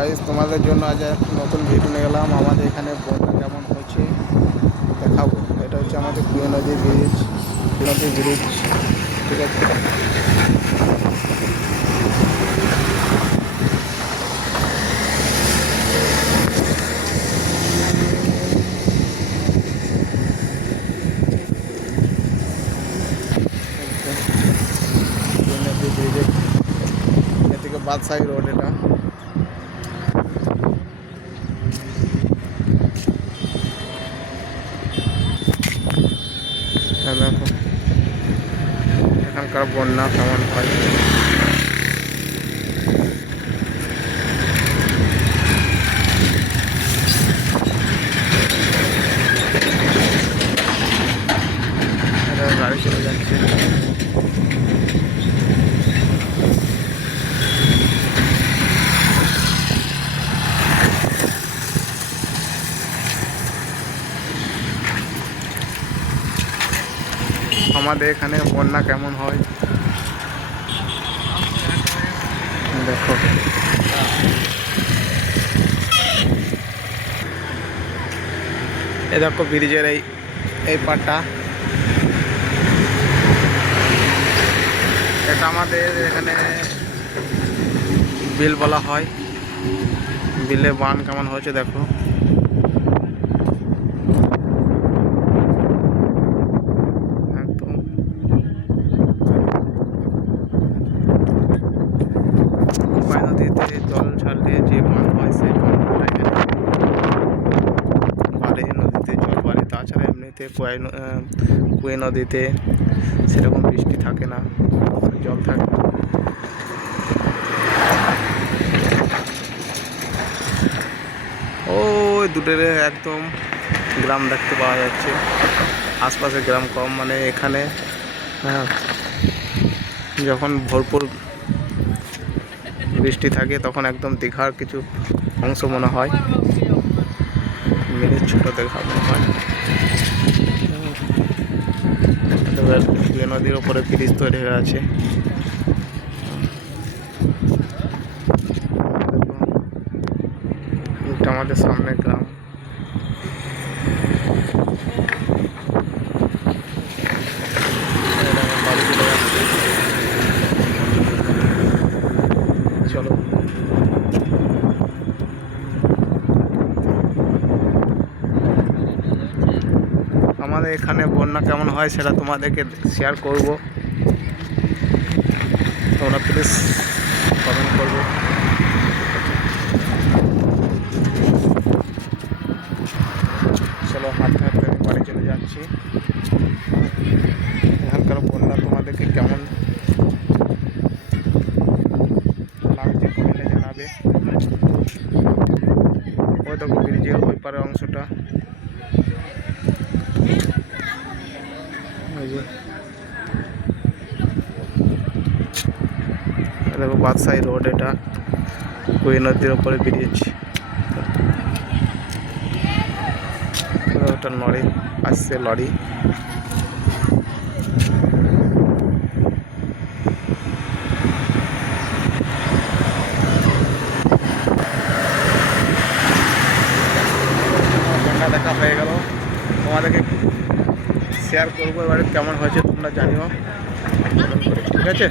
Guys তোমাদের জন্য আজ নতুন ভিডিও নিয়ে গেলাম। আমাদের এখানে বন্যা কেমন হচ্ছে দেখাবো। এটা হচ্ছে আমাদের কুয়ে নদী ব্রিজ, ঠিক আছে। কুয়ে নদী ব্রিজের এদিকে বাদশাহী রোড, এটা দেখো এখানকার বন্যা কেমন হয়। গাড়ি চলে যাচ্ছে। আমাদের এখানে বন্যা কেমন হয় দেখো। এই দেখো ব্রিজের এই পাটটা, এটা আমাদের এখানে বিল বলা হয়। বিলে বান কেমন হয়েছে দেখো। একদম কোপাই নদীতে জল ছাড়লে যে বান হয় সেই বানটা এখানে বাড়ে, নদীতে জল বাড়ে। তাছাড়া এমনিতে কুয়ে নদীতে সেরকম বৃষ্টি থাকে না, জল থাকে না। ওই দূরে একদম গ্রাম দেখতে পাওয়া যাচ্ছে। আশপাশে গ্রাম কম, মানে এখানে যখন ভরপুর বৃষ্টি থাকে তখন একদম দীঘার কিছু অংশ মনে হয়, মিনিট ছোটো দেখা মনে হয়। নদীর ওপরে ব্রিজ তৈরি হয়ে আছে। এটা আমাদের সামনে গ্রাম। চলো আমাদের এখানে বন্যা কেমন হয় সেটা তোমাদেরকে শেয়ার করব, তোমরা প্লিজ কমেন্ট করবে। চলো হাঁটতে হাঁটতে বাড়ি চলে যাচ্ছি। এখানকার বন্যা তোমাদেরকে কেমন লাগছে কমেন্টে জানাবে। ওই দেখো ব্রিজের ওই পারের অংশটা, দেখো বাদশাহী রোড, এটা কুয়ে নদীর ওপরে ব্রিজ। ওটা লরি আসছে, লরি। দেখা হয়ে গেল, তোমাদেরকে শেয়ার করবো এবারে কেমন হয়েছে তোমরা জানিও, ঠিক আছে।